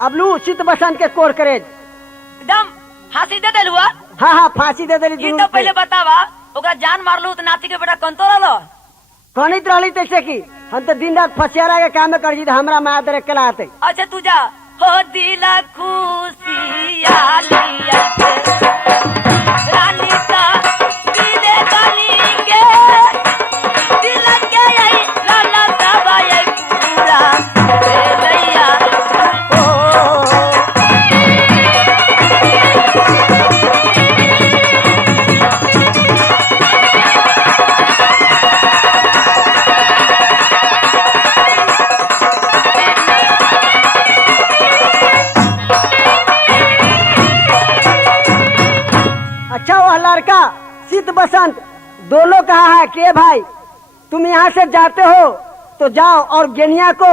अब लू शीत बसंत के कोर करे एकदम फांसी दे देलू। हाँ हाँ फांसी दे देली ई तो पहले बतावा ओकरा जान मारलू तो नाती के बेटा कंतो रहलो कनित रहली तैसे की हम तो दिन रात फसियारा के काम में कर जी हमरा मार दे केला आते। अच्छा तू जा हो दिला खुशिया लिया रानी का दिले गलिंगे दिल के आई लाला साबा ये पूरा ए भैया अच्छा वह लड़का शीत बसंत दोनों कहा है कि भाई तुम यहाँ से जाते हो तो जाओ और गेनिया को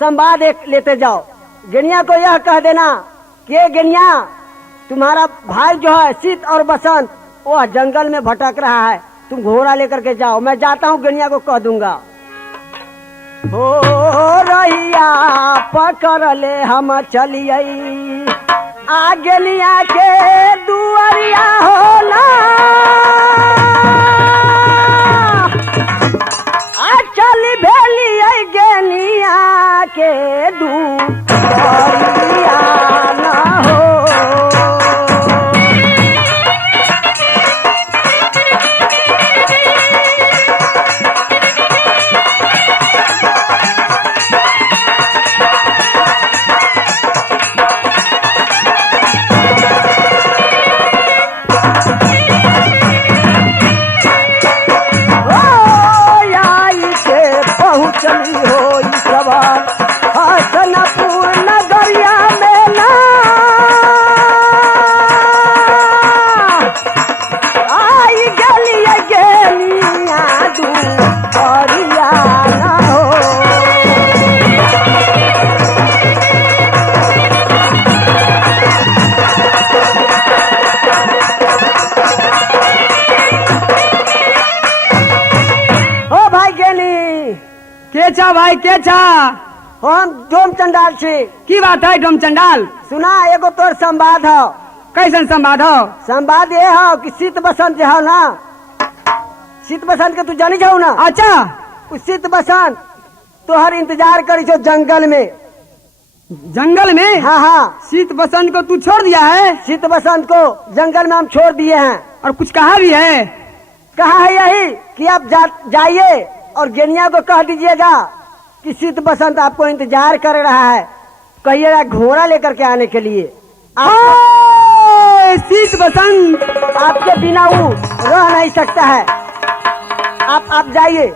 संवाद एक लेते जाओ। गेनिया को यह कह देना कि गेनिया तुम्हारा भाई जो है शीत और बसंत वह जंगल में भटक रहा है, तुम घोड़ा लेकर के जाओ। मैं जाता हूँ गेनिया को कह दूंगा। हो रहिया पकड़ ले हम चलिए आ गेनिया के दुआरिया होला आ चली भेली गेनिया के दुआरिया न हो। चली हो सवार हसनपुर नगरिया में ना आई गलिया गेलिया दुआरिया ना हो। ओ भाई गेली केचा भाई केचा हम डोम चंडाल छे। की बात है डोम चंडाल? सुना एगो तोर संवाद हो। कैसन संवाद हो? संवाद ये हो कि शीत बसंत जो हो ना, शीत बसंत के तू जानी जाऊ ना। अच्छा उस शीत बसंत तोहर इंतजार करी छो जंगल में। जंगल में? हाँ हाँ शीत बसंत को तू छोड़ दिया है? शीत बसंत को जंगल में हम छोड़ दिए हैं। और कुछ कहा भी है? कहा है यही कि आप जाइए और गेनिया को कह दीजिएगा कि शीत बसंत आपको इंतजार कर रहा है, कहिएगा घोड़ा लेकर के आने के लिए। शीत बसंत आपके बिना वो रह नहीं सकता है। आप जाइए।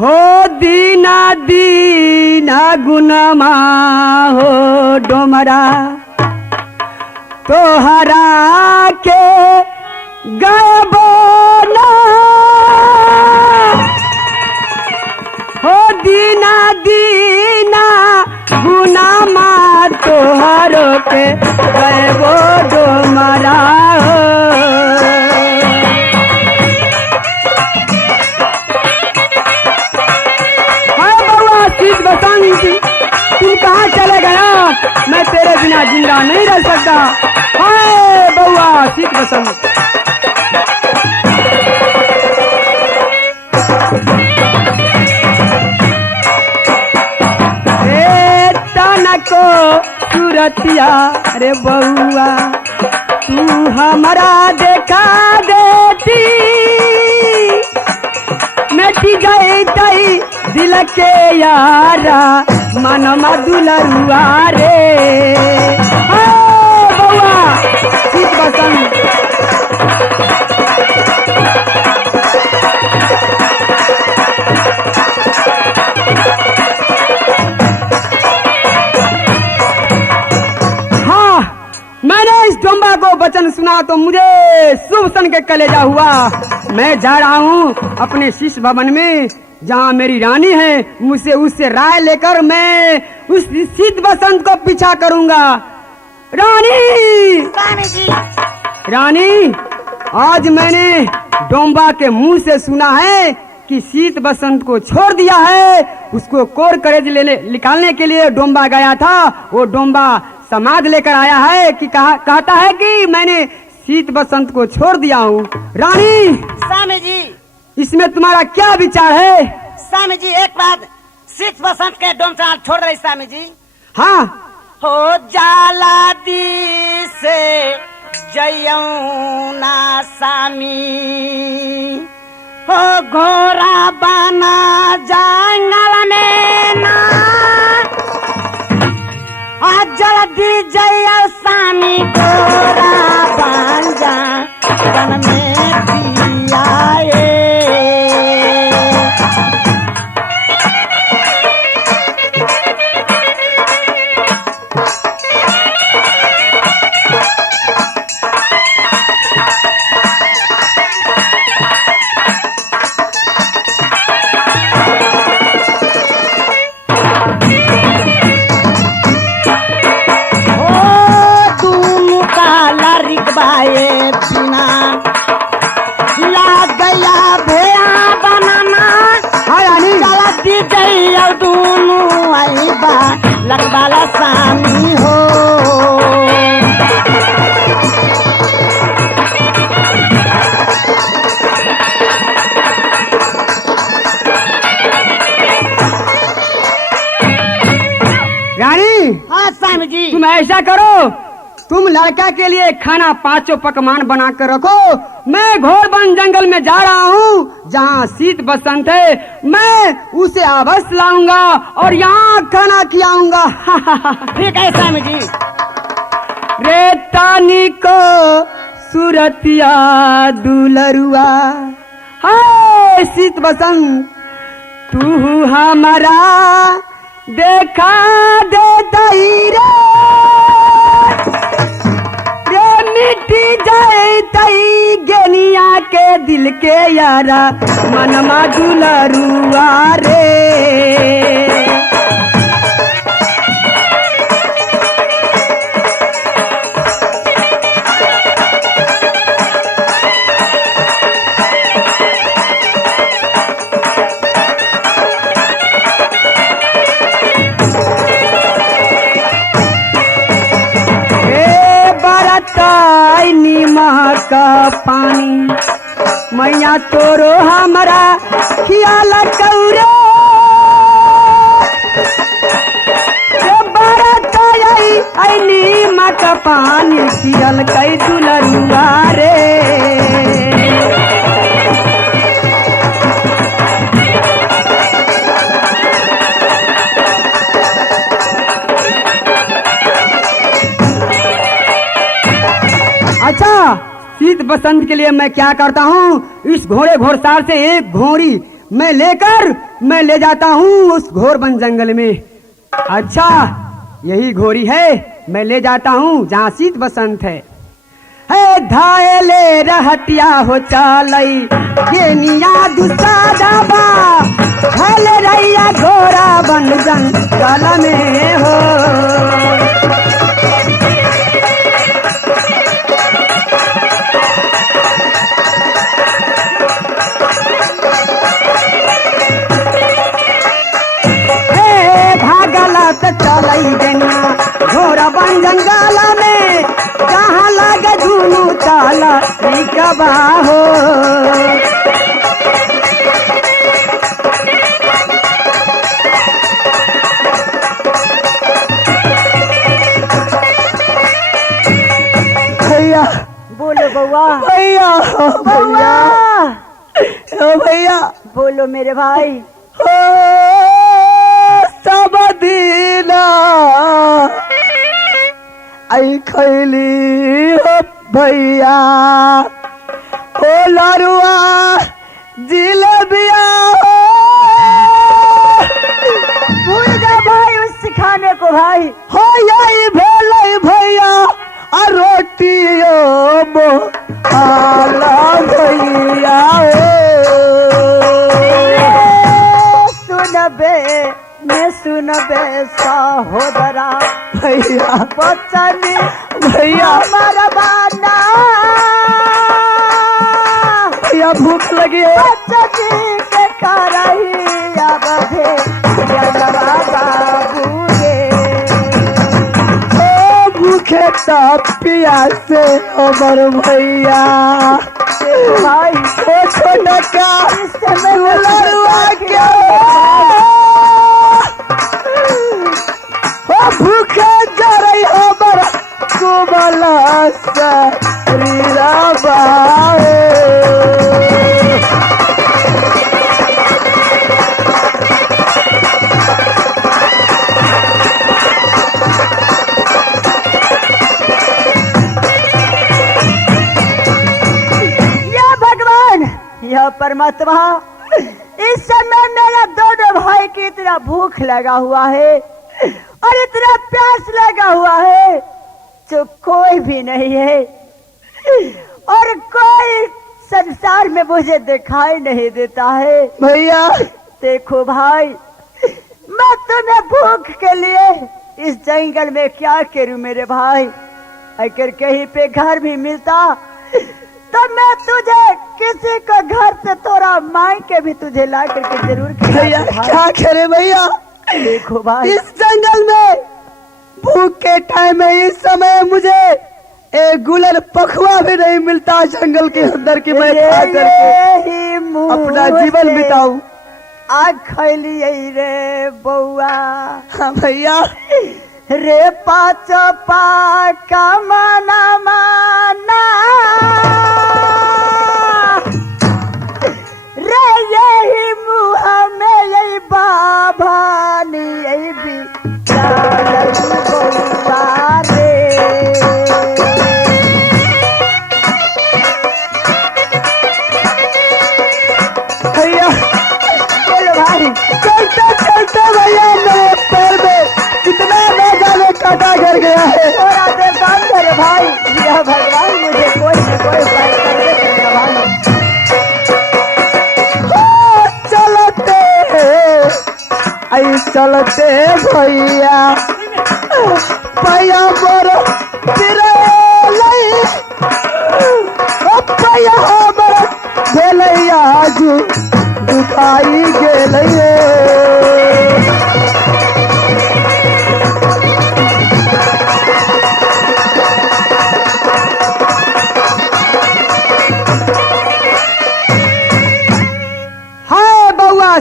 हो दीना दीना गुनमा हो डोमरा तोहरा के गबो ना हो दीना दीना गुनामा तोहरो के गबो डोमरा हो। शीत बसंत तू कहाँ चले गया? मैं तेरे बिना जिंदा नहीं रह सकता। हाय बउआ शीत बसंत। को सूरतिया रे बउआ तू हमारा देखा देती मेटी गई तई दिल के यारा मन मधुलरुआ रे। बउआ शीत बसंत को वचन सुना तो मुझे शुभ सन के कलेजा हुआ। मैं जा रहा हूँ अपने शिष्य भवन में जहाँ मेरी रानी है, मुझसे उससे राय लेकर मैं उस शीत बसंत को पीछा करूंगा। रानी रानी आज मैंने डोंबा के मुंह से सुना है कि शीत बसंत को छोड़ दिया है। उसको कोर करेज निकालने के लिए डोंबा गया था। वो डोंबा समाद लेकर आया है कि कहता है कि मैंने शीत बसंत को छोड़ दिया हूँ। रानी, स्वामी जी, इसमें तुम्हारा क्या विचार है? स्वामी जी, एक बात, शीत बसंत के डोमचाल छोड़ रही स्वामी जी। हाँ, हो जाला दी से जयौना स्वामी, हो घोरा बना जंगल में ना, आज जल्दी जय स्वामी घोरा बन जा वन में पियाए। बाए बिना लाग गया भैया बनाना। हाँ रानी, चला दी जय दोनों आई बा लगवाला स्वामी हो। रानी, हाँ स्वामी जी, तुम ऐसा करो, तुम लड़का के लिए खाना 5 पकवान बना कर रखो। मैं घोर वन जंगल में जा रहा हूँ जहाँ शीत बसंत है, मैं उसे अवश्य लाऊंगा और यहाँ खाना खिलाऊंगा। ठीक है स्वामी जी। रेतानी को सूरतिया दुलरुआ, हाय शीत बसंत तू हमारा देखा देता ही रे, मिट्टी जाए तई गेनिया के दिल के यारा मनमा दुलरुआ रे। नीमक का पानी मैया तोरो हमारा खियाल कौरे, बरत आई नीमक का पानी खियाल कई दुलरुआ रे। अच्छा, शीत बसंत के लिए मैं क्या करता हूँ, इस घोड़े घोड़सार से एक घोड़ी मैं ले जाता हूँ उस घोर वन जंगल में। अच्छा, यही घोड़ी है, मैं ले जाता हूँ जहाँ शीत बसंत है। धायले रहतिया हो चालई गेनिया दुसादा बा, हल रैया घोड़ा वन जंगल में हो। चलई गनिया घोड़ा बन जंगल में, जहाँ लगे धुनु ताला कबा हो। भैया बोलो बउआ, भैया बउआ, भैया बोलो मेरे भाई। सब दीना आई खैली हो भैया, ओ लरुआ जिलेबिया भूल गए भाई उस सिखाने को भाई। हो यही भेल भैया रोटियो मो आला भैया सुनबे मैं सुनबे सहोदरा भैया बचनी भैया मरवाना भैया भूख लगी है। बचनी के करहिया बधे जनवा बाबू रे। ओ ता पिया से अमर भैया भाई ओ छोटा का इस समय में लड़ुआ क्या ओ भूखे जा रही अमर कोमला शरीरा बाए यह परमात्मा इस समय मेरा दोनों भाई की इतना भूख लगा हुआ है और इतना प्यास लगा हुआ है जो कोई भी नहीं है और कोई संसार में मुझे दिखाई नहीं देता है। भैया देखो भाई, मैं तुम्हें भूख के लिए इस जंगल में क्या करूं मेरे भाई। अगर कहीं पे घर भी मिलता तो मैं तुझे किसी को घर से थोड़ा मांग के भी तुझे ला करके जरूर भैया क्या करे भैया। देखो भाई, इस जंगल में भूख के टाइम में इस समय मुझे एक गुलर पखुआ भी नहीं मिलता जंगल के अंदर की मैं खा करके अपना जीवन बिताऊं। आग खैली रे बउआ। हाँ भैया, रे पाचो पाका माना माना रे यही मुँह में यही बाभानी यही भी बउआ रे। भैया चलो भाई, चलते चलते भैया मेरे पैर में कितना न जाने काटा कर गया है। थोड़ा देर काम करे भाई, यह भगवान मुझे कोई न कोई उपाय कर दे भाई। चलते आई चलते भैया भैया मोर फिरे भैया हमर भेलैया जू दुखाई गेलैये।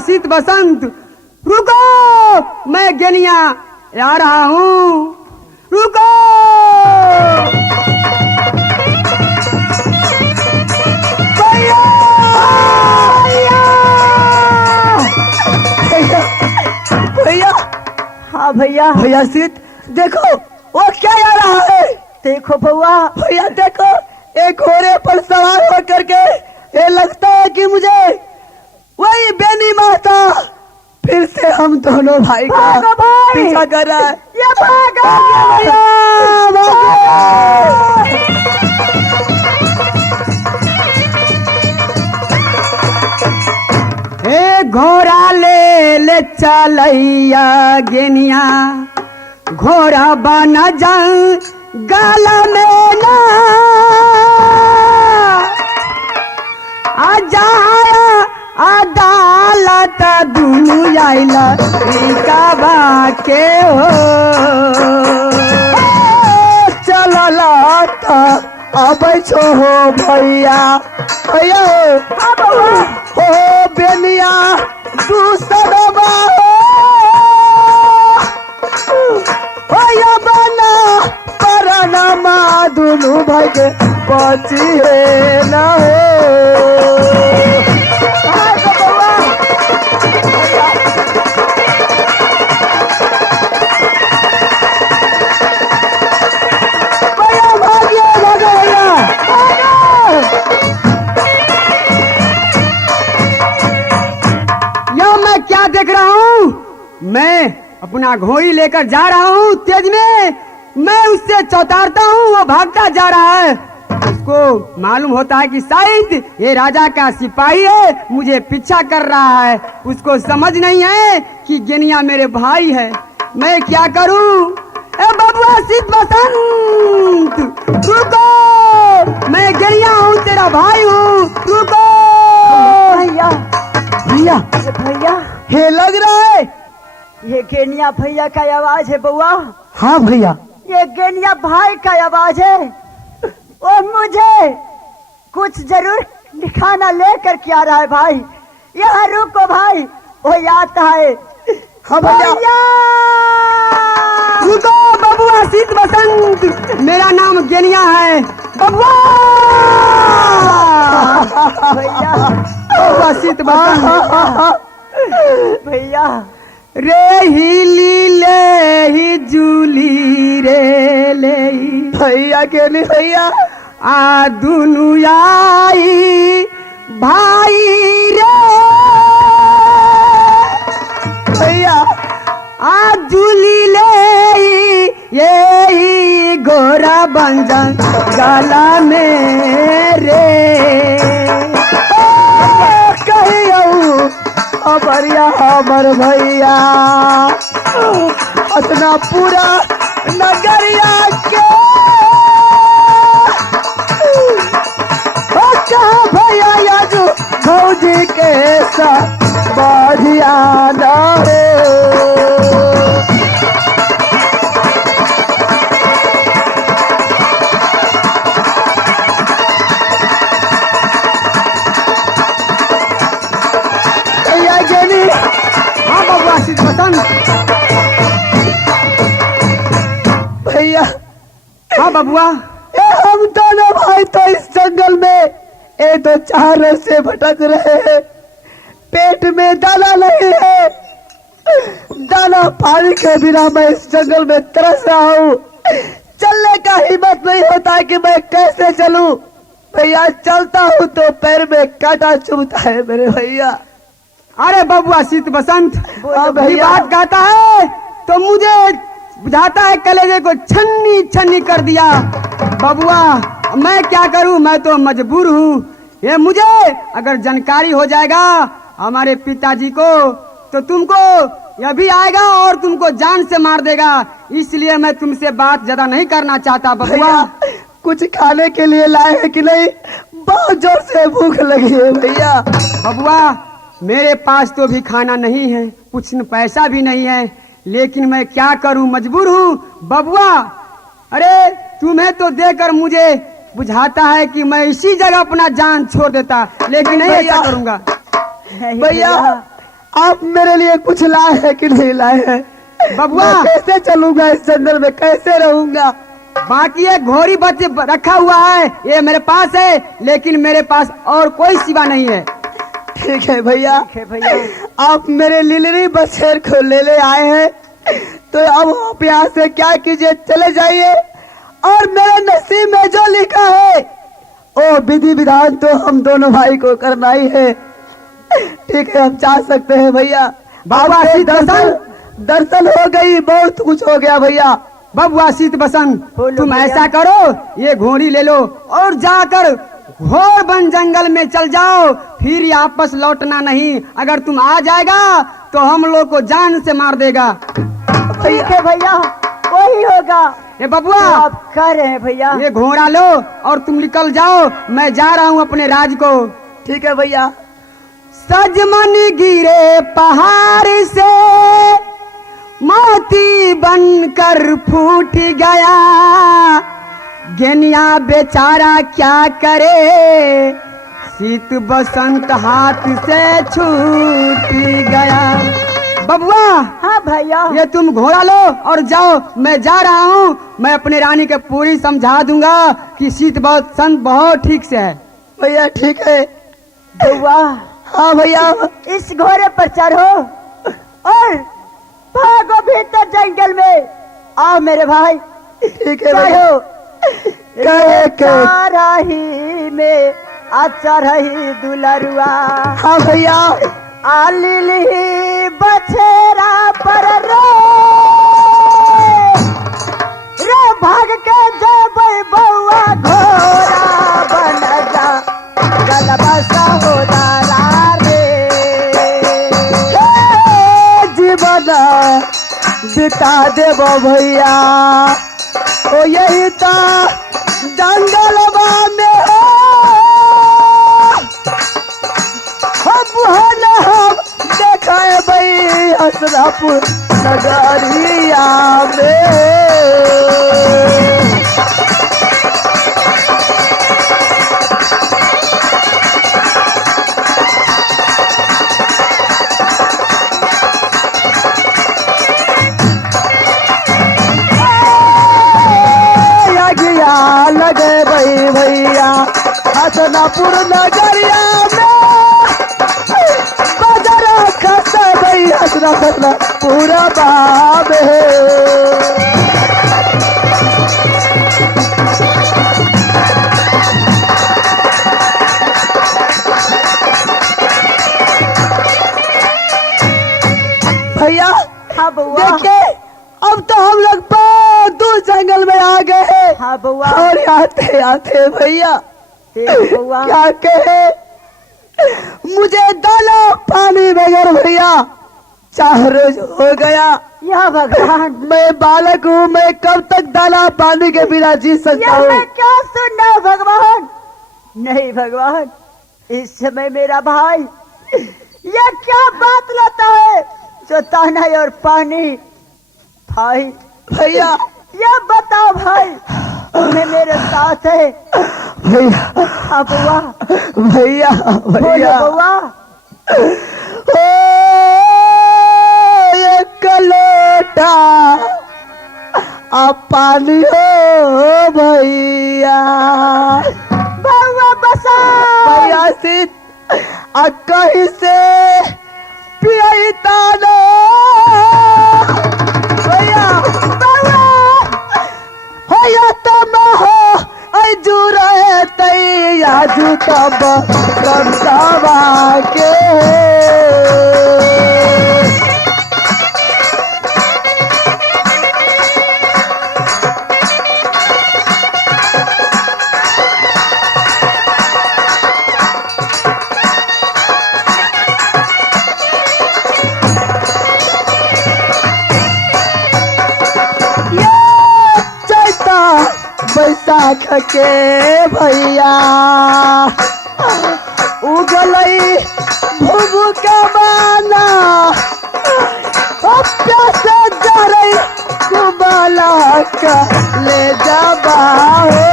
शीत बसंत रुको, मैं गेनिया आ रहा हूँ, रुको। भैया भैया हाँ भैया, भैया शीत देखो वो क्या आ रहा है। देखो बउआ, भैया देखो एक घोड़े पर सवार होकर के ये लगता है कि मुझे वही बेनी माता फिर से हम दोनों भाई का पीछा कर रहा है। ये भागा हे घोड़ा ले ले चलैया गेनिया, घोड़ा बना जाऊं गाला में ना आजाया अदालत दुनु आइला रिकाबा के हो चलला अब छो हो भैया भैया हो बेनिया दूसरा भैया बना परनमा दुनु भाई के बची है ना देख रहा हूँ, मैं अपना घोड़ी लेकर जा रहा हूँ तेज में, मैं उससे चौतारता हूँ, वो भागता जा रहा है। उसको मालूम होता है कि शायद ये राजा का सिपाही है, मुझे पीछा कर रहा है। उसको समझ नहीं है कि गेनिया मेरे भाई है। मैं क्या करूँ? ए बबुआ शीत बसंत रुको, मैं गेनिया हूँ, तेरा भाई हूँ, रुको। भैया भैया भैया, ये लग रहा है ये गेनिया भैया का आवाज है बउआ। हाँ भैया, ये गेनिया भाई का आवाज है। वो मुझे कुछ जरूर खाना लेकर के आ रहा है भाई। यहाँ रुको भाई, वो आता है। हाँ भैया। रुको बबुआ शीत बसंत, मेरा नाम गेनिया है। बबुआ भैया बबुआ शीत बसंत। भैया रे हिली ले ही जूली रे ले ही भैया के लिए भैया आ दुनु आई भाई रे भैया आ जूली ले ये गोरा बंजन गला में रे कही बढ़िया हमर भैया अपना पूरा नगरिया के कहा भैया याजू भौजी के साथ बढ़िया ना रे हाँ बबुआ शीत बसंत। भैया हाँ बबुआ हम दोनों भाई तो इस जंगल में ये तो चारों से भटक रहे हैं। पेट में दाना नहीं है, दाना पानी के बिना मैं इस जंगल में तरस रहा हूँ। चलने का हिम्मत नहीं होता कि मैं कैसे चलूं। भैया चलता हूँ तो पैर में कांटा चुभता है मेरे भैया। अरे बबुआ शीत बसंत भैया। बात कहता है तो मुझे बुझाता है कलेजे को छन्नी छन्नी कर दिया। बबुआ मैं क्या करूं, मैं तो मजबूर हूँ। ये मुझे अगर जानकारी हो जाएगा हमारे पिताजी को तो तुमको यह भी आएगा और तुमको जान से मार देगा। इसलिए मैं तुमसे बात ज्यादा नहीं करना चाहता। बबुआ भैया कुछ खाने के लिए लाए हैं कि नहीं? बहुत जोर से भूख लगी है भैया। बबुआ मेरे पास तो भी खाना नहीं है, कुछ पैसा भी नहीं है, लेकिन मैं क्या करूं, मजबूर हूं। बबुआ अरे तुम्हें तो देखकर मुझे बुझाता है कि मैं इसी जगह अपना जान छोड़ देता, लेकिन नहीं ऐसा करूंगा। भैया आप मेरे लिए कुछ लाए हैं कि नहीं लाए हैं? बबुआ मैं कैसे चलूंगा इस जंगल में, कैसे रहूंगा? बाकी एक घोड़ी बच रखा हुआ है, ये मेरे पास है, लेकिन मेरे पास और कोई सिवा नहीं है। ठीक है भैया, आप मेरे लिलरी बछेर को ले आए हैं तो अब आप यहाँ से क्या कीजिए, चले जाइए और मेरे नसीब में जो लिखा है वो विधि विधान तो हम दोनों भाई को करना ही है। ठीक है हम जा सकते हैं भैया। बाबा आपके शीत दर्शन हो गई, बहुत कुछ हो गया भैया। बबुआ शीत बसंत तुम ऐसा करो, ये घोड़ी ले लो और जाकर घोर वन जंगल में चल जाओ, फिर वापस लौटना नहीं। अगर तुम आ जाएगा तो हम लोग को जान से मार देगा। ठीक है भैया, वही होगा ये बबुआ आप कह रहे हैं भैया। ये घोड़ा लो और तुम निकल जाओ, मैं जा रहा हूँ अपने राज को। ठीक है भैया। सजमन गिरे पहाड़ से मोती बनकर फूट गया, गेनिया बेचारा क्या करे, शीत बसंत हाथ से छूट गया। बबुआ हाँ भैया, ये तुम घोड़ा लो और जाओ, मैं जा रहा हूँ। मैं अपने रानी के पूरी समझा दूंगा कि शीत बसंत बहुत ठीक से है। भैया ठीक है। बुआ हाँ भैया। इस घोड़े पर चढ़ो और भागो भीतर जंगल में। आओ मेरे भाई, ठीक है भैया। चढ़ो चरही में चरही दुलरुआ। हाँ भैया। आलिली बछेरा पर रो रे भाग के जब बउआ घोड़ा बन जा गलबा सहोदरा रे। जीवन बिता देबो भैया, ओ यही तो जंगलवा में हो हम देखे भाई असरापुर नगरिया में। लगे भाई भैया हसनापुर नगरिया में बजरा खसा भाई हसना खसना पूरा बाब भैया। हाँ बउआ। देखिए अब तो हम लोग बहुत दूर जंगल में आ गए हैं। हाँ बउआ। और आते आते भैया बउआ क्या कहे, मुझे दाना पानी बगैर भैया 4 रोज हो गया। या भगवान, मैं बालक हूँ, मैं कब तक दाना पानी के बिना जी सकता ये हूँ। मैं क्या सुन रहा हूँ भगवान। नहीं भगवान, इस समय मेरा भाई ये क्या बात लाता है जो ताना और पानी। भाई भैया ये बताओ भाई, तुम्हें मेरे साथ है। भैया हाँ बउआ, भैया बोलो भैया बउआ। ओ एक लोटा आप पानी हो भैया। बउआ बसा भैया सिद्ध कहीं से पियता नो भैया। भैया तुम हो अजू रहे तैया जू तब करवा के। बैसाख के भैया उगलई भूबू के बाना प्यासे जरई कुबला का ले जाबा हो।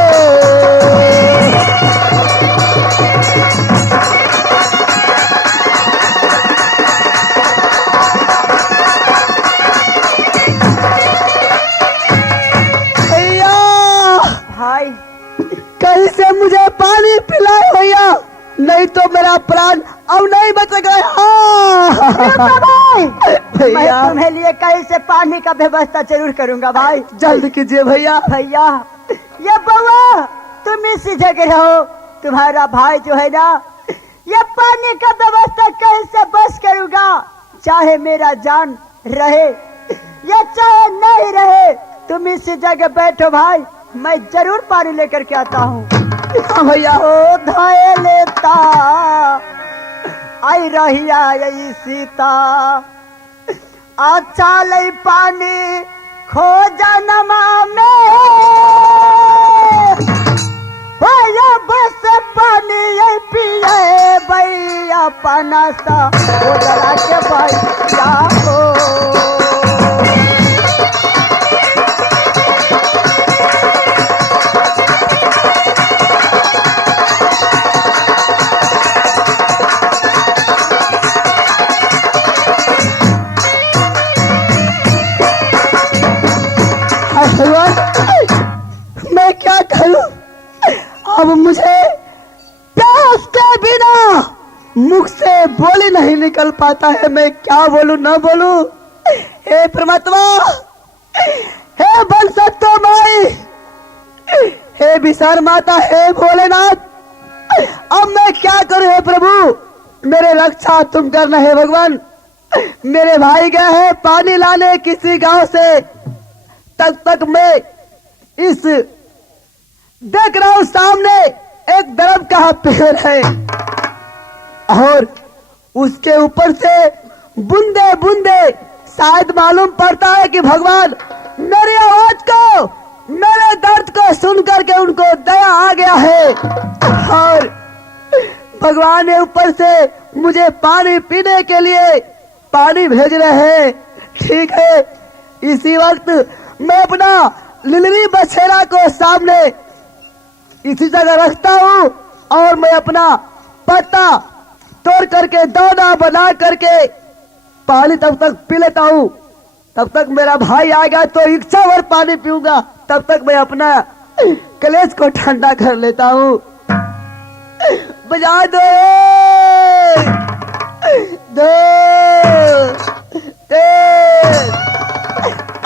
भाई कहीं से मुझे पानी पिलाए भैया, नहीं तो मेरा प्राण अब नहीं बचेगा। भाई मैं भैया तुम्हें लिए कहीं से पानी का व्यवस्था जरूर करूंगा भाई। जल्द कीजिए भैया। भैया ये बउआ तुम इसी जगह हो, तुम्हारा भाई जो है ना ये पानी का व्यवस्था कहीं से बस करूंगा, चाहे मेरा जान रहे या चाहे नहीं रहे। तुम इसी जगह बैठो भाई, मैं जरूर पानी लेकर के आता हूँ। हाँ भैया। ओ धाए लेता आई रही आई सीता अच्छा ले पानी खो जनमा में भैया बस पानी ये पिए भैया पाना सा उधरा के भैया हो। मैं क्या करूं, अब मुझे प्यास के बिना मुख से बोली नहीं निकल पाता है। मैं क्या बोलूं ना बोलूं। हे परमात्मा, हे बल सत्तो माई, हे विशाल माता, हे भोलेनाथ, अब मैं क्या करूं। हे प्रभु मेरे रक्षा तुम करना है भगवान। मेरे भाई गए हैं पानी लाने किसी गांव से, तक मैं इस देख रहा हूं सामने एक दरब का पेड़ है और उसके ऊपर से बूंदे बूंदे शायद मालूम पड़ता है कि भगवान मेरी आवाज को, मेरे दर्द को सुन करके उनको दया आ गया है और भगवान ने ऊपर से मुझे पानी पीने के लिए पानी भेज रहे हैं। ठीक है, इसी वक्त मैं अपना लिलरी बछेरा को सामने इसी जगह रखता हूँ और मैं अपना पत्ता तोड़ करके दाना बना करके पानी तब तक पी लेता हूँ। तब तक मेरा भाई आएगा तो इच्छा भर पानी पीऊंगा। तब तक मैं अपना कलेश को ठंडा कर लेता हूँ। बजा दो, दो, तीन।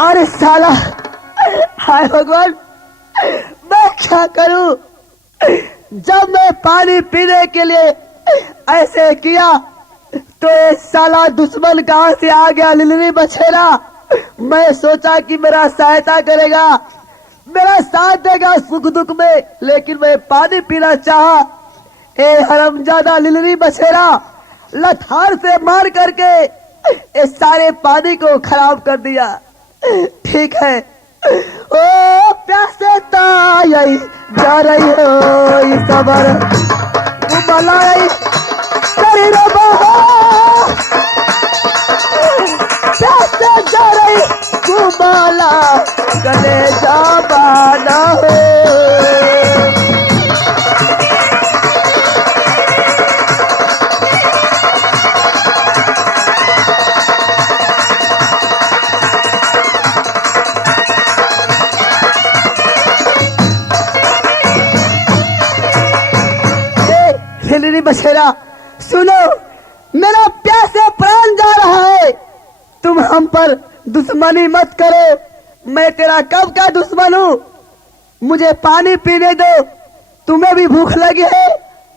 अरे साला, हाय भगवान, मैं क्या करूं? जब मैं पानी पीने के लिए ऐसे किया तो ये साला दुश्मन कहां से आ गया लिलरी बछेरा। मैं सोचा कि मेरा सहायता करेगा, मेरा साथ देगा सुख दुख में, लेकिन मैं पानी पीना चाहा। ए हरामजादा लिलरी बछेरा लथार से मार करके इस सारे पानी को खराब कर दिया। ठीक है, ओ प्यासे ताई जा रही हो सबर मलाई शरीर प्यासे जा रही कुमाला गले जा बाना हो। लिलरी बछेरा सुनो, मेरा प्यासे प्राण जा रहा है। तुम हम पर दुश्मनी मत करो, मैं तेरा कब का दुश्मन हूँ। मुझे पानी पीने दो, तुम्हें भी भूख लगी है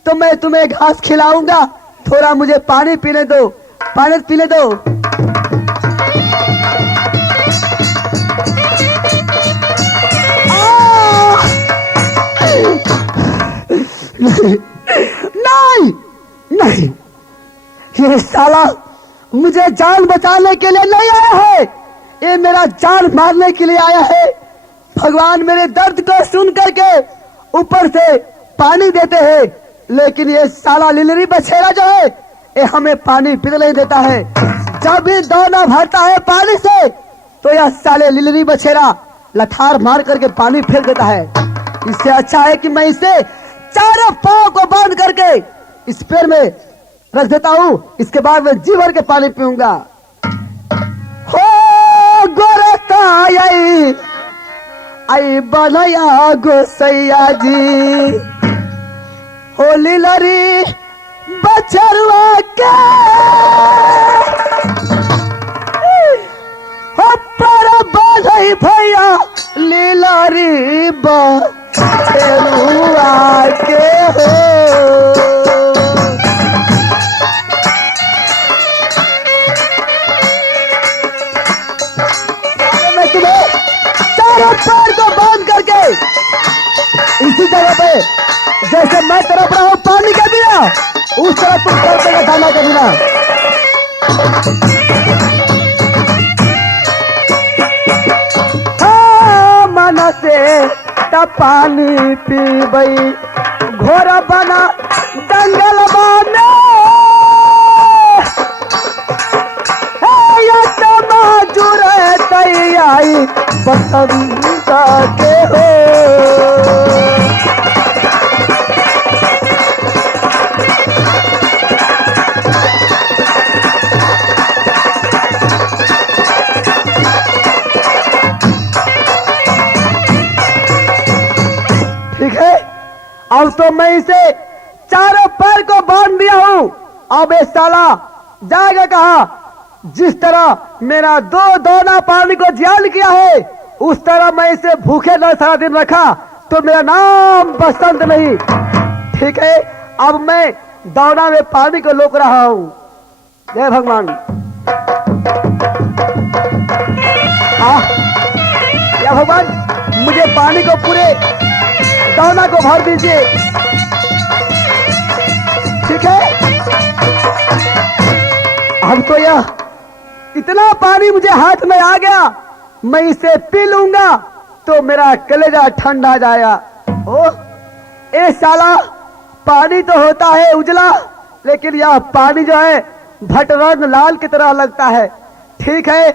तो मैं तुम्हें घास खिलाऊंगा। थोड़ा मुझे पानी पीने दो, पानी पीने दो। नहीं नहीं, ये साला मुझे जान बचाने के लिए नहीं आया है, ये मेरा जान मारने के लिए आया है। भगवान मेरे दर्द को सुन करके ऊपर से पानी देते हैं, लेकिन ये साला लिलरी बछेरा जो है ये हमें पानी पीने नहीं देता है। जब भी दाना भरता है पानी से तो यह साले लिलरी बछेरा लठार मार करके पानी फेंक देता है। इससे अच्छा है कि मैं इसे चारों पांव को बांध करके इस पेड़ में रख देता हूँ, इसके बाद मैं जी भर के पानी पीऊंगा। हो गोरता आई बनया गोसैया जी, हो लिलरी बछरुआ के हो पर बधाई भैया लिलरी बछरुआ के हो। पैर को बांध करके इसी जगह पे जैसे मैं तरफ रहा हूं पानी के बिना, उस तरफ तुम तरफ दाना के बिना। हाँ मन से तब पानी पीबई घोर बना दंगल बने जुरे तैयारी बसंता के हो। ठीक है, अब तो मैं इसे चारों पैर को बांध दिया हूं। अब ये साला जाएगा कहां? जिस तरह मेरा दो दाना पानी को जियान किया है, उस तरह मैं इसे भूखे न सारा दिन रखा तो मेरा नाम बसंत नहीं। ठीक है, अब मैं दाना में पानी को रोक रहा हूं। जय भगवान। या भगवान, मुझे पानी को पूरे दाना को भर दीजिए। ठीक है, अब तो यह इतना पानी मुझे हाथ में आ गया, मैं इसे पी लूंगा तो मेरा कलेजा ठंडा जाएगा। ओ ए साला, पानी तो होता है उजला, लेकिन यह पानी जो है भटरंग लाल की तरह लगता है। ठीक है,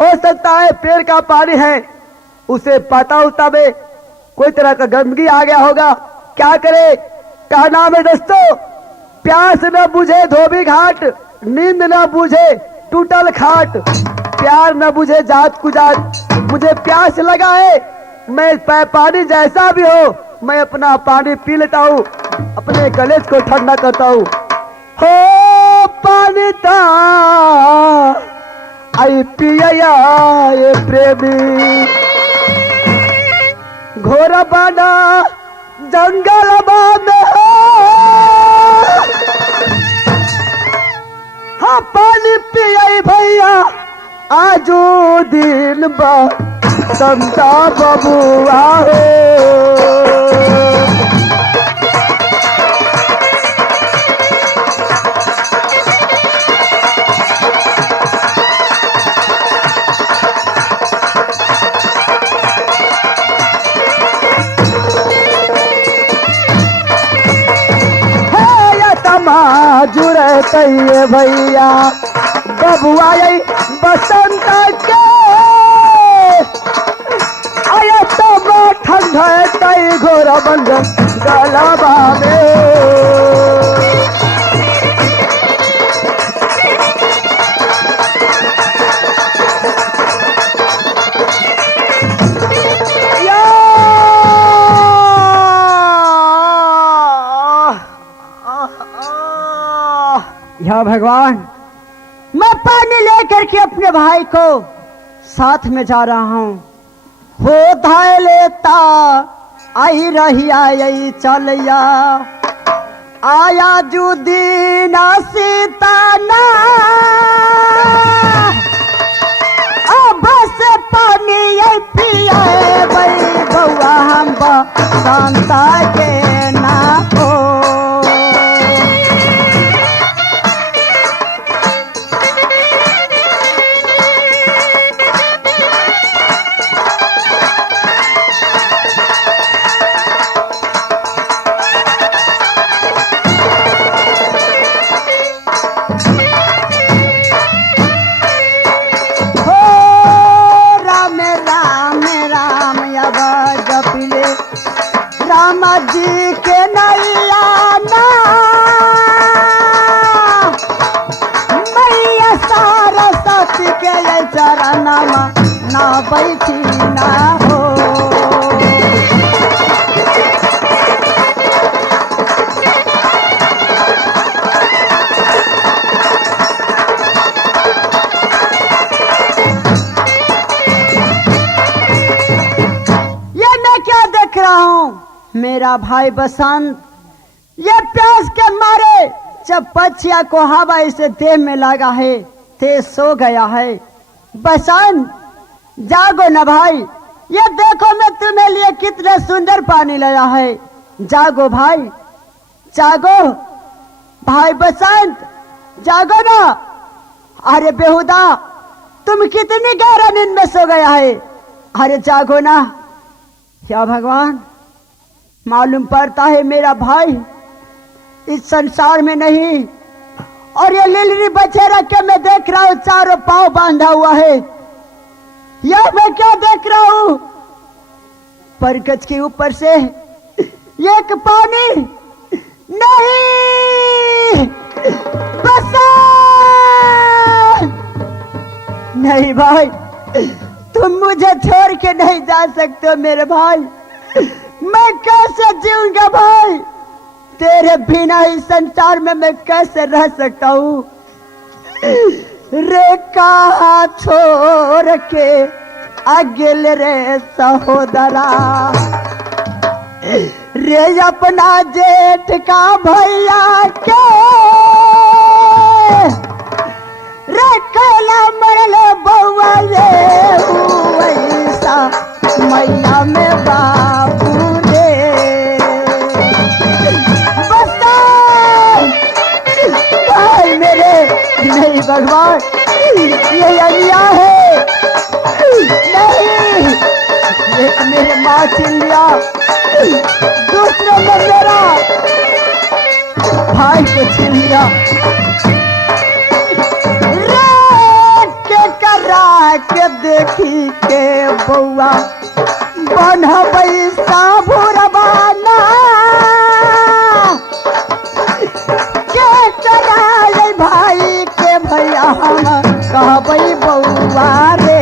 हो सकता है पेड़ का पानी है, उसे पता उता में कोई तरह का गंदगी आ गया होगा। क्या करे? क्या नाम है दोस्तों? प्यास न बुझे धोबी घाट, नींद न बुझे टूटल खाट, प्यार न बुझे जात कुजात। मुझे प्यास लगा है, मैं पानी जैसा भी हो मैं अपना पानी पी लेता हूँ, अपने गले को ठंडा करता हूँ। हो पानी ता आई पिया ये प्रेमी, घोर बना जंगल में हो। हाँ पानी पिया भैया आजू दिन बा संता बबुआ हो। जुड़ते भैया बबुआ बसंत के आया तब ठंडा घोर बंद गलबा में। या भगवान, मैं पानी लेकर के अपने भाई को साथ में जा रहा हूँ। हो धाय लेता आई रही आई चलिया, आया जू दीना सीता ना बस पानी ये पिया भाई बउआ हम शांता के ना हो। जी के नैया ना मैया सारा सती के चरणा ना बैठी ना हो। ये मैं क्या देख रहा हूँ? मेरा भाई बसंत ये प्यास के मारे जब पछिया को हवा इसे देह में लगा है ते सो गया है। बसंत जागो न भाई, ये देखो मैं तुम्हें लिए कितना सुंदर पानी लाया है। जागो भाई, जागो भाई बसंत, जागो ना। अरे बेहुदा, तुम कितनी गहरा नींद में सो गया है। अरे जागो ना। क्या भगवान, मालूम पड़ता है मेरा भाई इस संसार में नहीं। और ये लिलरी बचे रख के मैं देख रहा हूँ चारों पांव बांधा हुआ है। यह मैं क्या देख रहा हूँ? परगज के ऊपर से एक पानी नहीं, बसंत नहीं भाई, तुम मुझे छोड़ के नहीं जा सकते हो मेरे भाई। मैं कैसे जीऊंगा भाई? तेरे बिना इस संसार में मैं कैसे रह सकता हूँ? रे कहा छोड़ के अगिल रे सहोदरा, रे अपना जेठ का भैया के रे कैला मरले बउआ ये वैसा मैया में बाबू रे। भाई मेरे नहीं भगवान, ये अलिया है नहीं। एक मेरे माँ छीन लिया, दूसरे में मेरा भाई को छीन लिया। के करा के देखी के बउआ बनबई साबुरबाना के कराए भाई के भैया हम कहबई बउआ रे।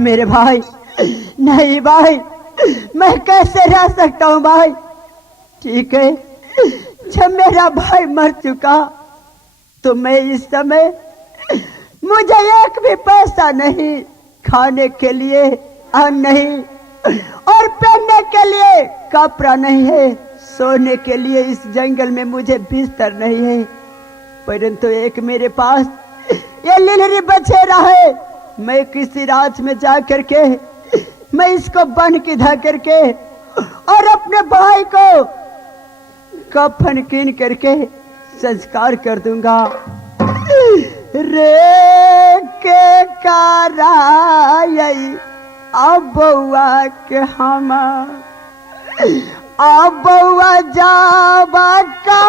मेरे भाई, नहीं भाई, मैं कैसे रह सकता हूँ भाई। ठीक है, जब मेरा भाई मर चुका तो मैं इस समय मुझे एक भी पैसा नहीं, खाने के लिए अन्न नहीं और पहनने के लिए कपड़ा नहीं है, सोने के लिए इस जंगल में मुझे बिस्तर नहीं है। परंतु एक मेरे पास ये लिलरी बछेरा है, मैं किसी रात में जा करके मैं इसको बन के धा करके और अपने भाई को कफन कीन करके संस्कार कर दूंगा। रे के कराई अब बउआ के हम अब बउआ जाबा का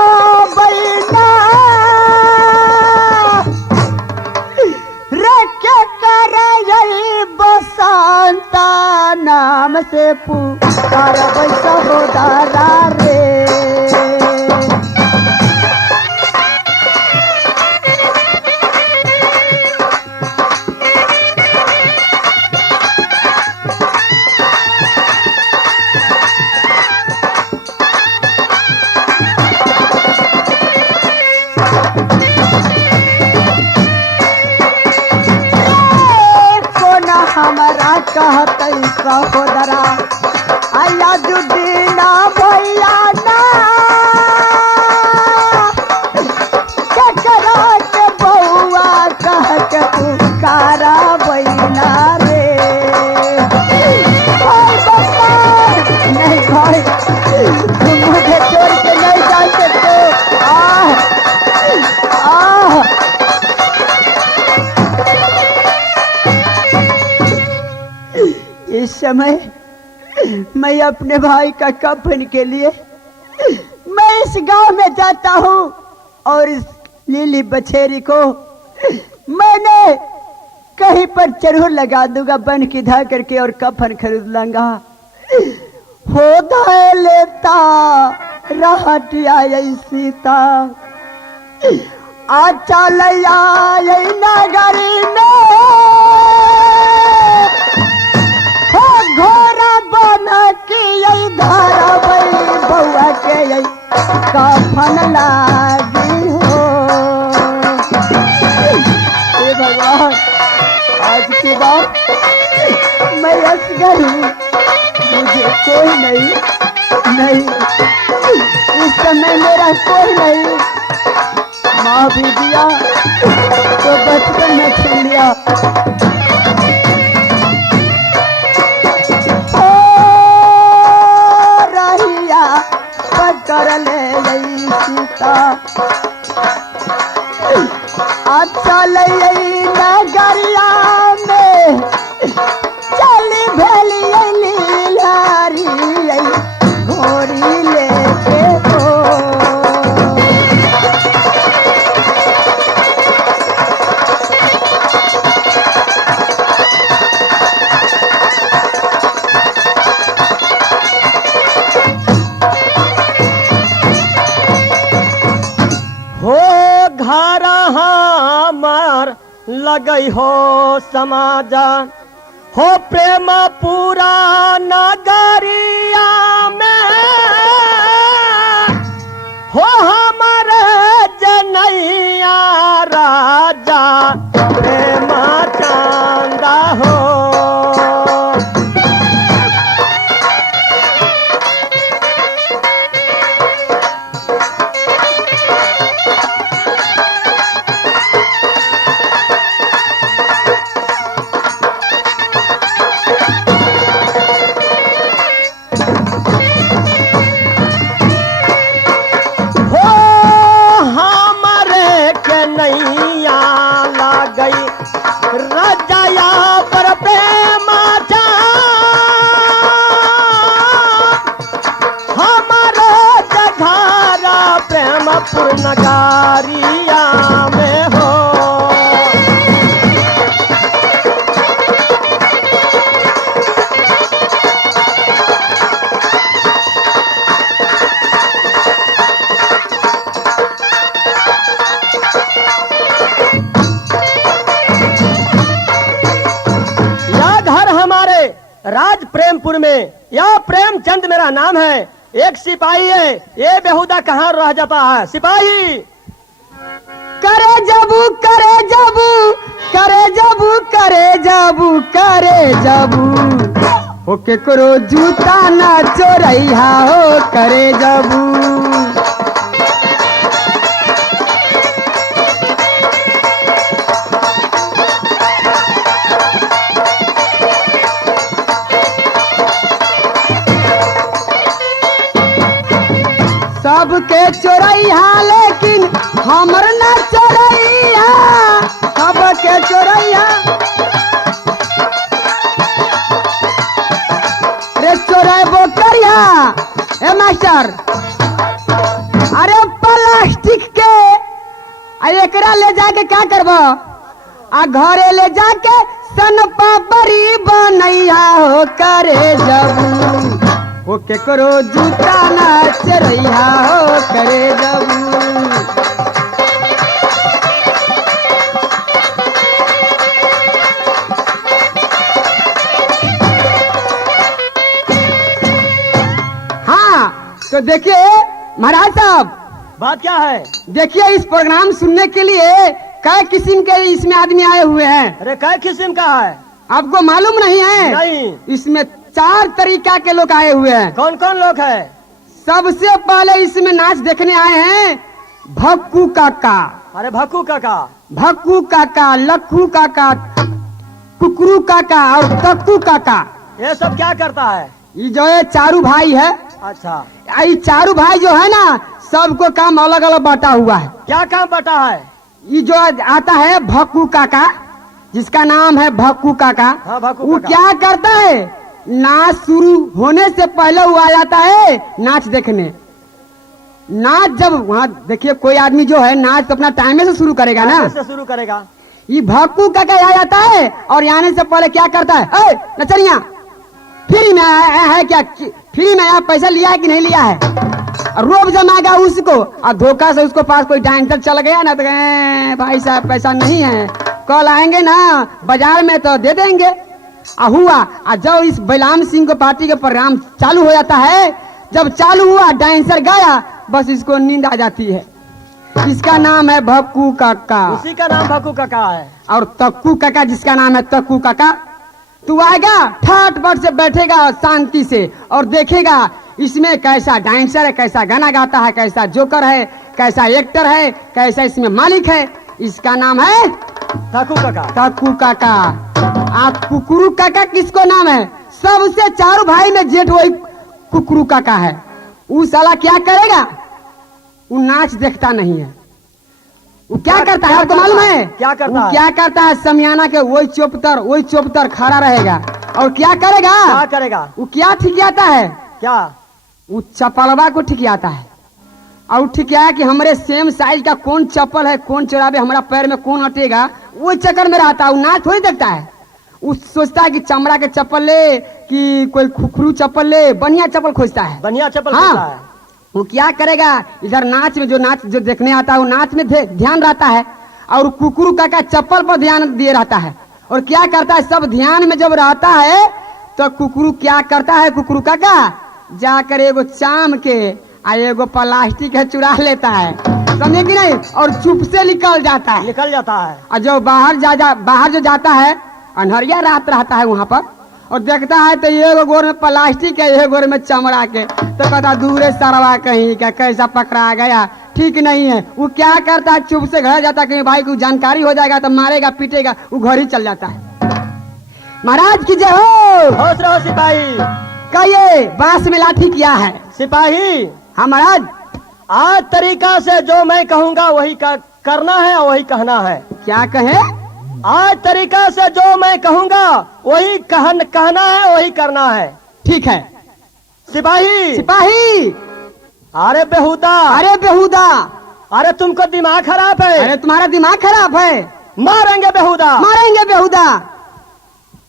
बैना रे के कराई बसंता नाम से पुकार बैसा हो दादा रे। हमारा कहते सहोदरा आया दुदीना भैया ना ककरा के बउआ कह के पुकारा बैना रे। नहीं भाई, तुम मुझे छोड़ के नहीं जा सकते। इस समय मैं अपने भाई का कफन के लिए मैं इस गांव में जाता हूँ और इस लीली बछेरी को मैंने कहीं पर जरूर लगा दूंगा, बन की धा करके और कफन खरीद लाऊंगा। हो दाए लेता रहटिया सीता आ चल नगरी में घोड़ा बना के धारा बई बउआ के कफन लागी हो। हे भगवान, आज के बाद मैं असगर हूँ, मुझे कोई नहीं, इस समय मेरा कोई नहीं। माँ भी दिया तो बचपन में छीन लिया। कर ले सीता अच्छा ले नगरिया में चली भली लीलारी घोड़ी लेके हो। लगई हो समाजा हो प्रेम पूरा नगरिया में हो हमारे जनैया राजा प्रेम चांदा हो। गई राज प्रेमपुर में, यह प्रेमचंद मेरा नाम है, एक सिपाही है, ये बेहुदा कहाँ रह जाता है। सिपाही करे जबू करे जबू करे जबू करे जबू करे जबू हो केकरो जूता ना चोरैया हो करे जबू। सबके चोरैया लेकिन हमर ना चोरैया, सबके चोरैया रे चोरेबो करिया। ए मास्टर, अरे प्लास्टिक के एकरा ले जाके क्या करबो, आ घरे ले जाके सन पापड़ी बनैया हो करे जबू वो केकरो जूता ना चरैया हो करे जबू। हाँ तो देखिए महाराज साहब, बात क्या है? देखिए इस प्रोग्राम सुनने के लिए कई किस्म के इसमें आदमी आए हुए हैं। अरे कै किस्म का है? आपको मालूम नहीं है? नहीं। इसमें 4 तरीका के लोग आए हुए हैं। कौन कौन लोग है? सबसे पहले इसमें नाच देखने आए हैं भक्कू काका। अरे भक्कू काका, भक्कू काका, लक्कू काका, कुकरू काका और तक्कू काका। ये सब क्या करता है? ये जो है चारू भाई है। अच्छा, ये चारू भाई जो है ना, सबको काम अलग अलग बांटा हुआ है। क्या काम बटा है? ये जो आता है भक्कू काका, जिसका नाम है भक्कू काका, हाँ, भक्कू वो काका। क्या करता है, नाच शुरू होने से पहले वो आ जाता है नाच देखने। नाच जब वहाँ देखिए कोई आदमी जो है नाच अपना टाइम से शुरू करेगा ना, से शुरू करेगा। ये भक्कू काका आ जाता है और आने से पहले क्या करता है, ए नचनिया फ्री में आया है क्या, फ्री में आया, पैसा लिया है कि नहीं लिया है, रोब जमाएगा उसको और धोखा से उसको पास कोई डांसर चल गया ना तो भाई साहब पैसा नहीं है, कल आएंगे ना बाजार में तो दे देंगे। हुआ जब इस बलराम सिंह को पार्टी के प्रोग्राम चालू हो जाता है, जब चालू हुआ डांसर गाया, बस इसको नींद आ जाती है। इसका नाम है भक्कू काका। उसी का नाम भक्कू काका है। और तक्कू काका जिसका नाम है तक्कू काका, तू आएगा ठाट बाट से बैठेगा शांति से और देखेगा इसमें कैसा डांसर है, कैसा गाना गाता है, कैसा जोकर है, कैसा एक्टर है, कैसा इसमें मालिक है। इसका नाम है भक्कू काका। तक्कू काका। आप कुकरू काका किसको नाम है, सबसे चारों भाई में जेठ वही कुकरू काका है। वो साला क्या करेगा, वो नाच देखता नहीं है, वो क्या करता है आपको मालूम है? क्या करता वो है? क्या करता है, समियाना के वही चौपतर खड़ा रहेगा और क्या करेगा, क्या करेगा? वो क्या ठिकियाता है, क्या? वो चपलवा को ठिकियाता है और ठिकिया कि हमारे सेम साइज का कौन चप्पल है, कौन चुरावे, हमारा पैर में कौन अटेगा, वो चक्कर में रहता है। वो नाच थोड़ी देखता है, वो सोचता है कि चमड़ा के चप्पल ले कि कोई खुखरू चप्पल ले, बढ़िया चप्पल खोजता है। बढ़िया चप्पल हाँ। खोजता है। वो क्या करेगा, इधर नाच में जो देखने आता है वो नाच में ध्यान रहता है और कुकरू काका चप्पल पर ध्यान दिए रहता है। और क्या करता है, सब ध्यान में जब रहता है तो कुकरू क्या करता है, कुकरू काका जाकर एगो चाम के एगो प्लास्टिक है चुरा लेता है, समझे कि नहीं, और चुप से निकल जाता है। निकल जाता है। और जो बाहर जो जाता है, अनहरिया रात रहता है वहां पर, और देखता है तो एगो गोर में प्लास्टिक है, एगो गोर में चमड़ा के, तो कहता दूरे सरवा कहीं का कैसा पकड़ा गया, ठीक नहीं है। वो क्या करता है, चुप से घर जाता है, कहीं भाई को जानकारी हो जाएगा तो मारेगा पीटेगा, वो घर ही चल जाता है। महाराज की जय हो। होश रहो सिपाही। कहिए बांस में लाठी क्या है? सिपाही, हाँ महाराज। आज तरीका से जो मैं कहूँगा वही करना है और वही कहना है। क्या कहे? आज तरीका से जो मैं कहूँगा वही कहना है, वही करना है। ठीक है सिपाही। सिपाही। अरे बेहुदा, अरे बेहुदा, अरे तुमको दिमाग खराब है। अरे तुम्हारा दिमाग खराब है, मारेंगे बेहुदा। मारेंगे बेहुदा।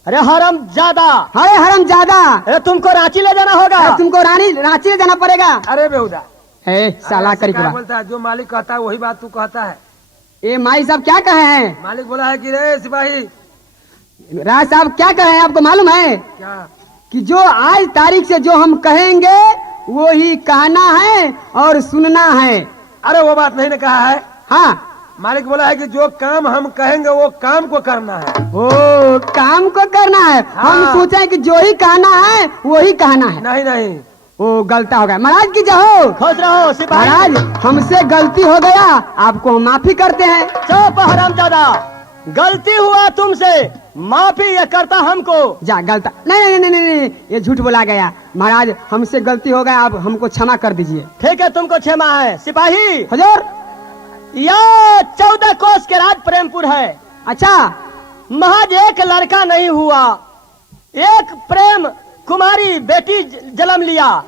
अरे हरम ज्यादा, अरे हरम ज्यादा, अरे तुमको रांची ले जाना होगा। अरे तुमको रांची ले जाना पड़ेगा। अरे बेहुदा, साला करी के बोलता है, जो मालिक कहता है वही बात तू कहता है। ए माई साहब क्या कहे हैं? मालिक बोला है कि रे सिपाही, राज साहब क्या कहे हैं, आपको मालूम है? क्या कि जो आज तारीख से जो हम कहेंगे वो ही कहना है और सुनना है। अरे वो बात नहीं ने कहा है, हाँ, मालिक बोला है कि जो काम हम कहेंगे वो काम को करना है। ओ काम को करना है। हम हाँ। सोचे कि जो ही कहना है वो ही कहना है। नहीं नहीं, ओ गलता हो गया महाराज की जहो। खुश रहो सिपाही। महाराज हमसे गलती हो गया, आपको हम माफी करते हैं। चुप हरामजादा, गलती हुआ तुमसे, माफी ये करता हमको। जा गलता नहीं नहीं नहीं नहीं नहीं, ये झूठ बोला गया। महाराज हमसे गलती हो गया, आप हमको क्षमा कर दीजिए। ठीक है, तुमको क्षमा है। सिपाही, हुजूर। यह 14 कोस के राज प्रेमपुर है। अच्छा, महज एक लड़का नहीं हुआ, एक प्रेम कुमारी बेटी जन्म लिया।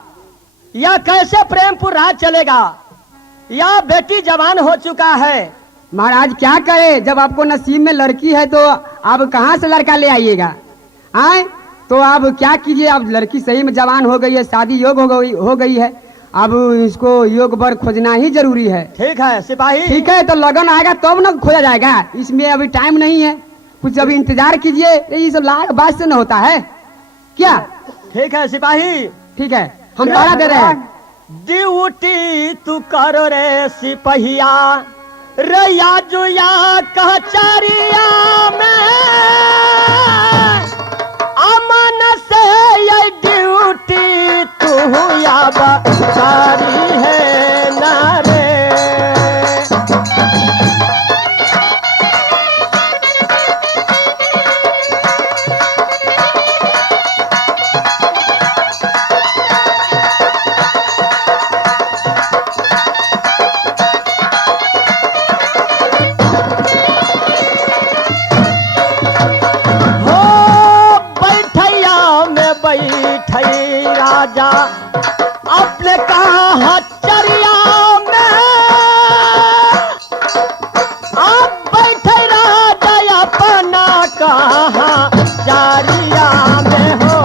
यह कैसे प्रेमपुर राज चलेगा? यह बेटी जवान हो चुका है। महाराज क्या करे, जब आपको नसीब में लड़की है तो आप कहाँ से लड़का ले आइएगा? आए तो आप क्या कीजिए, अब लड़की सही में जवान हो गई है, शादी योग हो गई है, अब इसको योग वर खोजना ही जरूरी है। ठीक है सिपाही। ठीक है, तो लगन आएगा तब ना खोजा जाएगा, इसमें अभी टाइम नहीं है, कुछ अभी इंतजार कीजिए। ये सब लाग बात से न होता है क्या? ठीक है सिपाही। ठीक है, हम तारा दे रहे हैं। ड्यूटी तू करो रे सिपहिया, रैया जुया कचरिया में, अमन से ये ड्यूटी तू याब सारी है ना रे। राजा अपने कहा चरिया में, आप बैठे राजा अपना कहा चरिया में हो।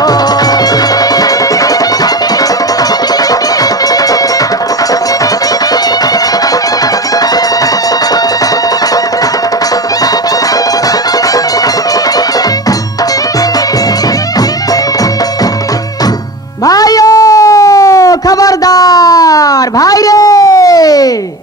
खबरदार भाई रे,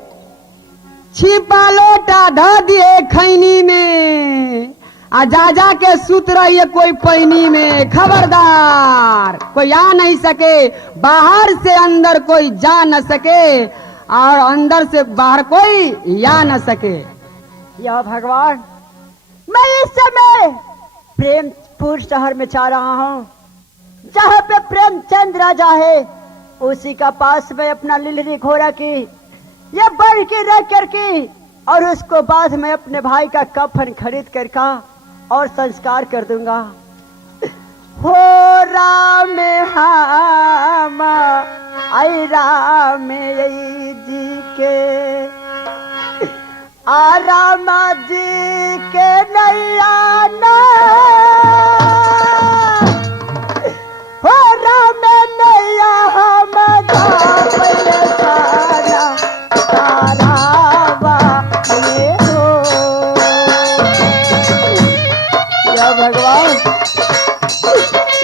छिपा लोटा ध दिए खैनी में, आ जा जा के सुत रहिए कोई पैनी में। खबरदार, कोई आ नहीं सके, बाहर से अंदर कोई जा न सके, और अंदर से बाहर कोई या न सके। या भगवान, मैं इस समय प्रेमपुर शहर में जा रहा हूँ, जहाँ पे प्रेमचंद राजा है, उसी का पास में अपना लिलरी घोड़ा की ये बढ़ के रख करके, और उसको बाद में अपने भाई का कफन खरीद कर का और संस्कार कर दूंगा। हो राम हम आई राम जी के, आ रामा जी के नैया ना, हो राम नैया हम पहले सारा तारावा ये हो। या भगवान,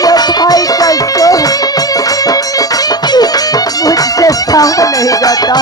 ये भाई कैसे मुझसे सहा नहीं जाता।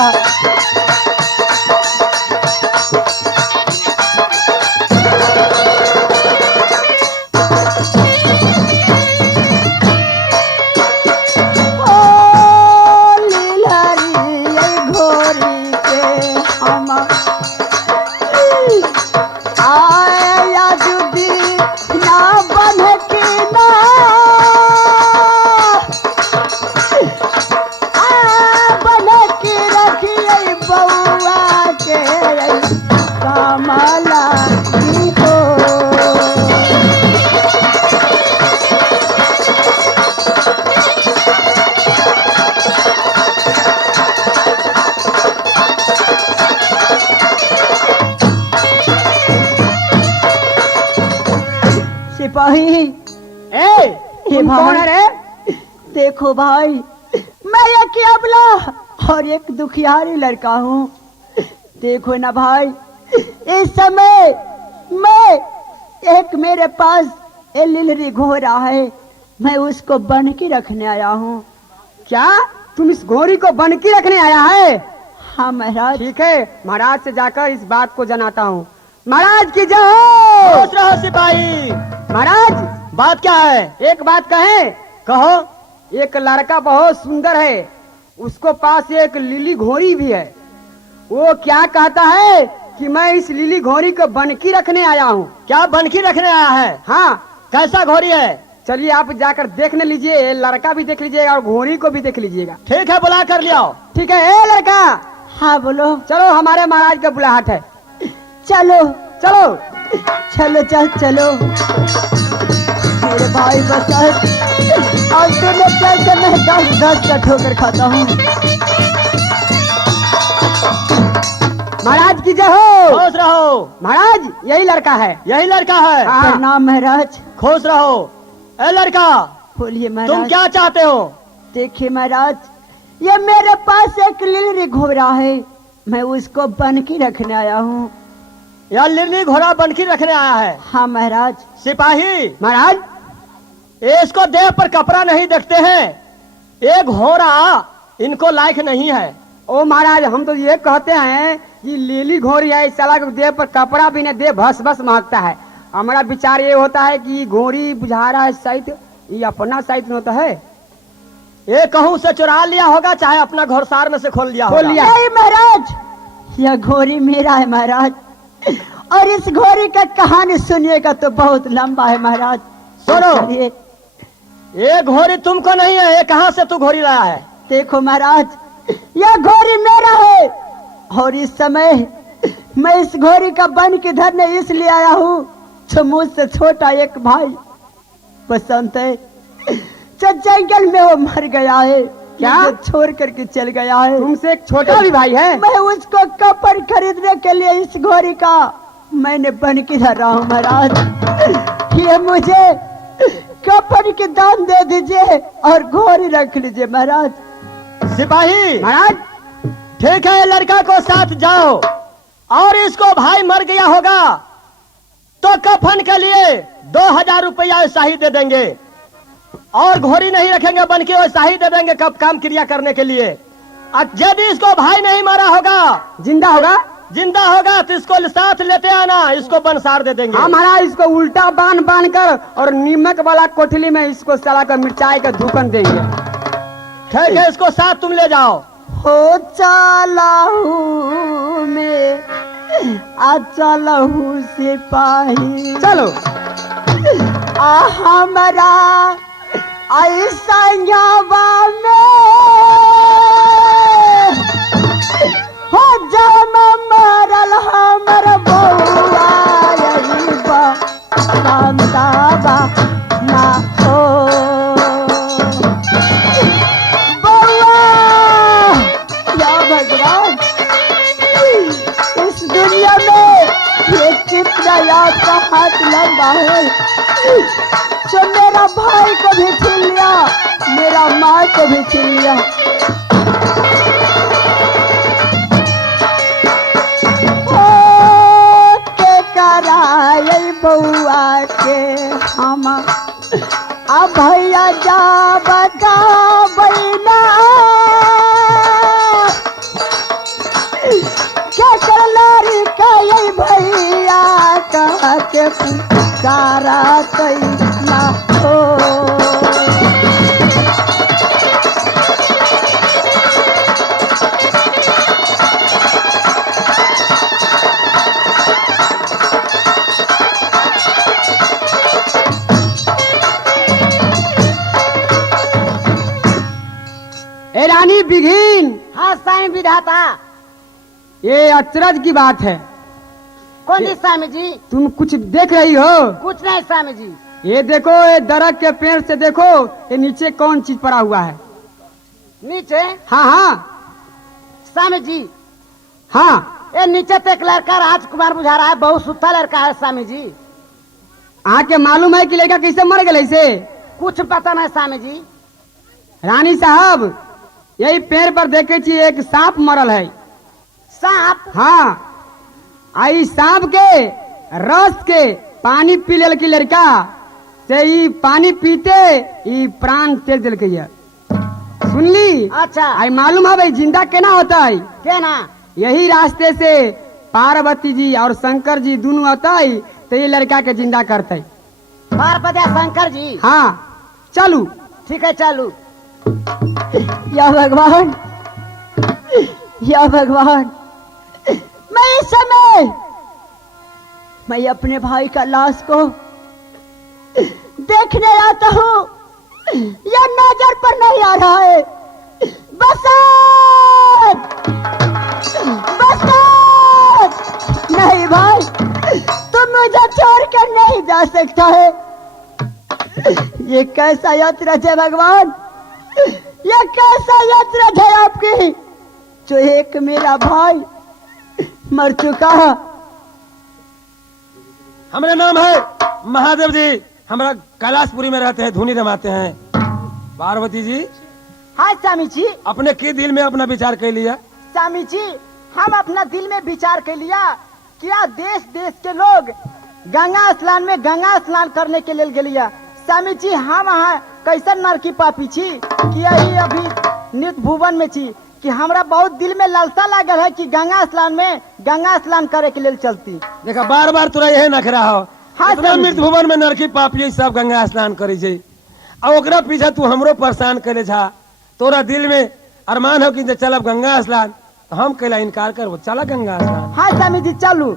सिपाही, ये कौन है रे? देखो भाई, मैं एक अबला और एक दुखियारी लड़का हूँ। देखो ना भाई, इस समय मैं एक मेरे पास लिलरी घोड़ा है, मैं उसको बन के रखने आया हूँ। क्या तुम इस घोड़ी को बनकी रखने आया है? हाँ महाराज। ठीक है, महाराज से जाकर इस बात को जनाता हूँ। महाराज की जय हो। सोच रहो सिपाही, महाराज बात क्या है? एक बात कहें? कहो। एक लड़का बहुत सुंदर है, उसको पास एक लीली घोड़ी भी है। वो क्या कहता है कि मैं इस लीली घोड़ी को बनकी रखने आया हूँ। क्या बनकी रखने आया है? हाँ, कैसा घोड़ी है? चलिए आप जाकर देखने लीजिए, लड़का भी देख लीजिएगा और घोड़ी को भी देख लीजिएगा। ठीक है, बुला कर लिया। ठीक है। ए लड़का, हाँ बोलो। चलो हमारे महाराज का बुलाहट है। चलो चलो चलो चलो मेरे भाई बसंत, और तूने कैसे मैं 10-10 का ठोकर खाता हूँ। महाराज की जय हो। खुश रहो। महाराज यही लड़का है। यही लड़का है। हाँ। प्रणाम महाराज। खुश रहो। ए लड़का, बोलिए तुम महाराज। क्या चाहते हो? देखिए महाराज, ये मेरे पास एक लिली घोड़ा है, मैं उसको बन के रखने आया हूँ। यह लिली घोड़ा बनकी रखने आया है। हाँ महाराज। सिपाही, महाराज इसको देह पर कपड़ा नहीं देखते हैं, एक घोड़ा इनको लायक नहीं है। ओ महाराज, हम तो ये कहते हैं कि लीली घोड़ी है, इस साला के देह पर कपड़ा भी न दे, भस भस महकता है। हमारा विचार ये होता है कि घोड़ी बुझा रहा है शायद ये अपना शायद होता है। ये कहूँ से चुरा लिया होगा, चाहे अपना घोड़सार में से खोल लिया खोल होगा। लिया। नहीं महाराज, यह घोड़ी मेरा है महाराज, और इस घोड़ी का कहानी सुनिएगा तो बहुत लंबा है महाराज। सुनो। चलिए। ये घोड़ी तुमको नहीं है, ये कहाँ से तू घोड़ी लाया है? देखो महाराज, यह घोड़ी मेरा है, और इस समय मैं इस घोड़ी का बन के धरने इसलिए आया हूँ, तो मुझसे छोटा एक भाई बसंत है, जो जंगल में वो मर गया है। क्या? मुझे छोड़ करके चल गया है। तुमसे एक छोटा भी भाई है? मैं उसको कपड़ खरीदने के लिए इस घोड़ी का मैंने बन के धर रहा हूँ महाराज। ये मुझे कपड़ के दाम दे दीजिए और घोड़ी रख लीजिए महाराज। सिपाही, महाराज ठीक है, लड़का को साथ जाओ, और इसको भाई मर गया होगा तो कफन के लिए 2000 रुपया ऐसा ही दे देंगे, और घोड़ी नहीं रखेंगे बन के, वैसा ही दे देंगे कब काम क्रिया करने के लिए। यदि इसको भाई नहीं मारा होगा, जिंदा होगा, जिंदा होगा तो इसको साथ लेते आना, इसको बनसार दे देंगे। हाँ महाराज, इसको उल्टा बांध बांध कर और नीमक वाला कोठली में इसको साला का मिर्चाई का धुकन देंगे। ठीक है, इसको साथ तुम ले जाओ। हो चला हूँ मैं, आ चला हूँ सिपाही, चलो आ हमारा ऐसा में हो जम मरल हमर बउआ, यही बा शांताबा ना हो बउआ। या भगवान, इस दुनिया में ये कितना याद का हाथ लंबा है, जो मेरा भाई को भी छीन लिया, मेरा माँ को भी छीन लिया। ओ के कराए बउआ के हम आ भैया जा बता बैना, क्या करना रे कई भैया कह के पुकारा कैला हो। ए रानी बिघिन, हाँ स्वामी विधाता। ये अचरज की बात है। कौन जी स्वामी जी? तुम कुछ देख रही हो? कुछ नहीं स्वामी जी। ये देखो, ये दरख्त के पेड़ से देखो, ये नीचे कौन चीज पड़ा हुआ है? नीचे? हाँ हाँ स्वामी जी, हाँ। ये नीचे तो एक लड़का राजकुमार बुझा रहा है, बहुत सुत्ता लड़का है स्वामी जी। आके मालूम है कि लड़का कैसे मर गया इसे? कुछ पता नहीं स्वामी जी। रानी साहब, यही पेड़ पर देखे छी एक सांप मरल है। सांप? हाँ, आई सांप के रस के पानी पी लेल की लड़का ते ई पानी पीते ई प्राण तेल दिल के सुन ली। अच्छा आई मालूम है भाई जिंदा केना होता है? क्या ना? यही रास्ते से पार्वती जी और शंकर जी दोनों आता है तो ये लड़का के जिंदा करते। पार्वती शंकर जी? हाँ चलू। ठीक है चालू। या भगवान, या भगवान, मैं इस समय मैं अपने भाई का लाश को देखने आता हूँ, यह नजर पर नहीं आ रहा है। बसंत, बसंत, नहीं भाई, तुम मुझे छोड़ कर नहीं जा सकता है। ये कैसा यात्रा है भगवान, ये कैसा यात्रा है आपकी, जो एक मेरा भाई मर चुका है। हमारा नाम है महादेव जी, हमारा कैलाशपुरी में रहते हैं, धुनी रमाते हैं। पार्वती जी, हाँ स्वामी जी। अपने के दिल में अपना विचार कर लिया? स्वामी जी, हम अपना दिल में विचार कर लिया, क्या देश देश के लोग गंगा स्नान में गंगा स्नान करने के लिए गलिया। स्वामी जी, हम कैसन नरकी पापी छी कि यही अभी नित्य भुवन में छी कि हमरा बहुत दिल में लालसा लागल है कि गंगा स्नान में गंगा स्नान करे के लिए चलती। देखा बार बार तोरा यही नखरा हो। हाँ, इतना स्वामी मृत भुवन में नरकी पापी सब गंगा स्नान करे छे, और ओकरा पीछा तू हमरो परेशान करे छा। तोरा दिल में अरमान हो कि चलब गंगा स्नान, हम कैला इनकार करबो? चला गंगा स्नान। हाँ स्वामी जी चलू।